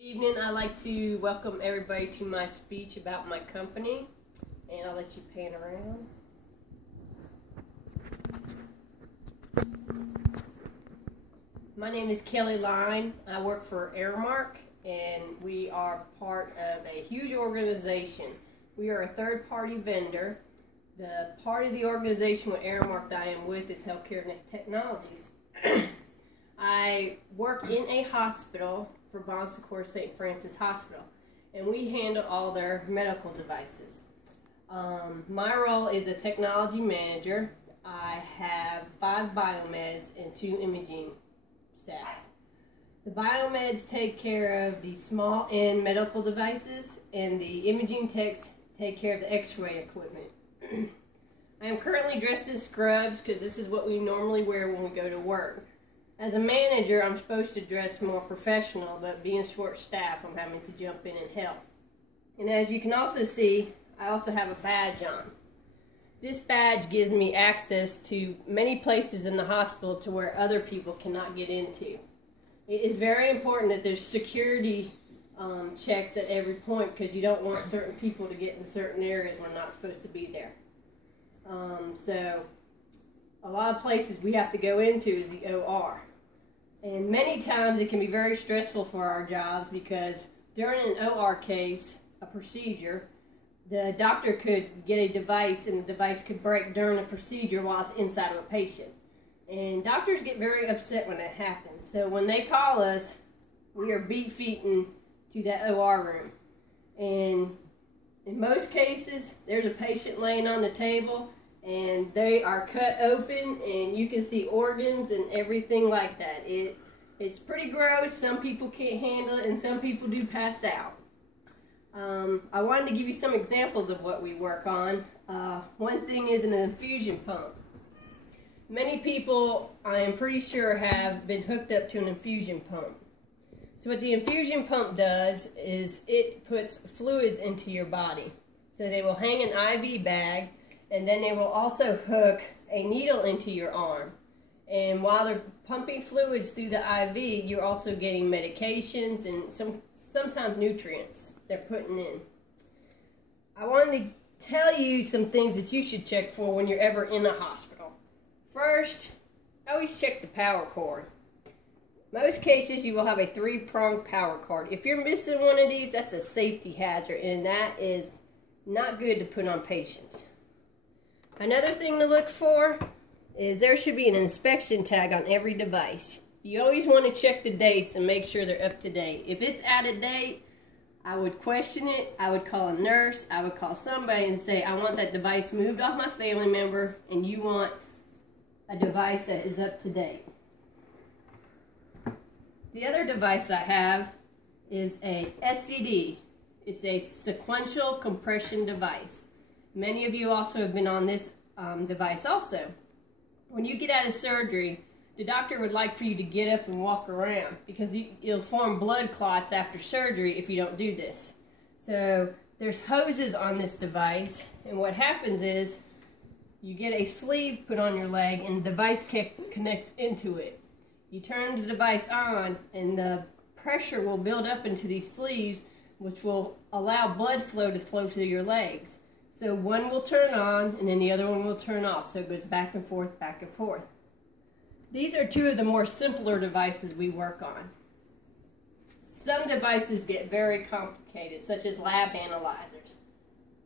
Good evening. I'd like to welcome everybody to my speech about my company, and I'll let you pan around. My name is Kelly Line. I work for Aram, and we are part of a huge organization. We are a third-party vendor. The part of the organization with Aram that I am with is Healthcare Technologies. I work in a hospital for Bon Secours St. Francis Hospital, and we handle all their medical devices. My role is a technology manager. I have 5 biomeds and 2 imaging staff. The biomeds take care of the small end medical devices, and the imaging techs take care of the x-ray equipment. I am currently dressed in scrubs because this is what we normally wear when we go to work. As a manager, I'm supposed to dress more professional, but being short-staffed, I'm having to jump in and help. And as you can also see, I also have a badge on. This badge gives me access to many places in the hospital to where other people cannot get into. It is very important that there's security checks at every point, because you don't want certain people to get in certain areas when not supposed to be there. So a lot of places we have to go into is the OR. And many times it can be very stressful for our jobs, because during an OR case, a procedure, the doctor could get a device and the device could break during the procedure while it's inside of a patient. And doctors get very upset when that happens. So when they call us, we are beat-feeting to that OR room. And in most cases, there's a patient laying on the table, and they are cut open, and you can see organs and everything like that. It's pretty gross. Some people can't handle it, and some people do pass out. I wanted to give you some examples of what we work on. One thing is an infusion pump. Many people, I am pretty sure, have been hooked up to an infusion pump. So what the infusion pump does is it puts fluids into your body. So they will hang an IV bag, and then they will also hook a needle into your arm. And while they're pumping fluids through the IV, you're also getting medications and sometimes nutrients they're putting in. I wanted to tell you some things that you should check for when you're ever in a hospital. First, always check the power cord. Most cases you will have a 3-pronged power cord. If you're missing one of these, that's a safety hazard, and that is not good to put on patients. Another thing to look for is there should be an inspection tag on every device. You always want to check the dates and make sure they're up to date. If it's out of date, I would question it. I would call a nurse. I would call somebody and say, I want that device moved off my family member, and you want a device that is up to date. The other device I have is a SCD. It's a sequential compression device. Many of you also have been on this device also. When you get out of surgery, the doctor would like for you to get up and walk around, because you'll form blood clots after surgery if you don't do this. So there's hoses on this device, and what happens is you get a sleeve put on your leg, and the device connects into it. You turn the device on, and the pressure will build up into these sleeves, which will allow blood flow to flow through your legs. So one will turn on, and then the other one will turn off. So it goes back and forth, back and forth. These are 2 of the more simpler devices we work on. Some devices get very complicated, such as lab analyzers.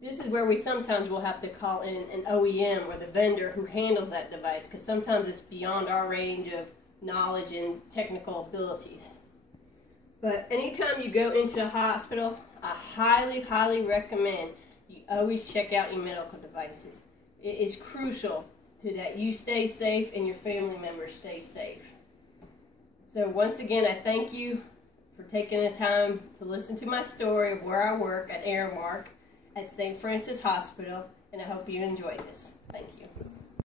This is where we sometimes will have to call in an OEM, or the vendor who handles that device, because sometimes it's beyond our range of knowledge and technical abilities. But anytime you go into a hospital, I highly, highly recommend you always check out your medical devices. It is crucial to that you stay safe and your family members stay safe. So once again, I thank you for taking the time to listen to my story of where I work at Aram at St. Francis Hospital, and I hope you enjoy this. Thank you.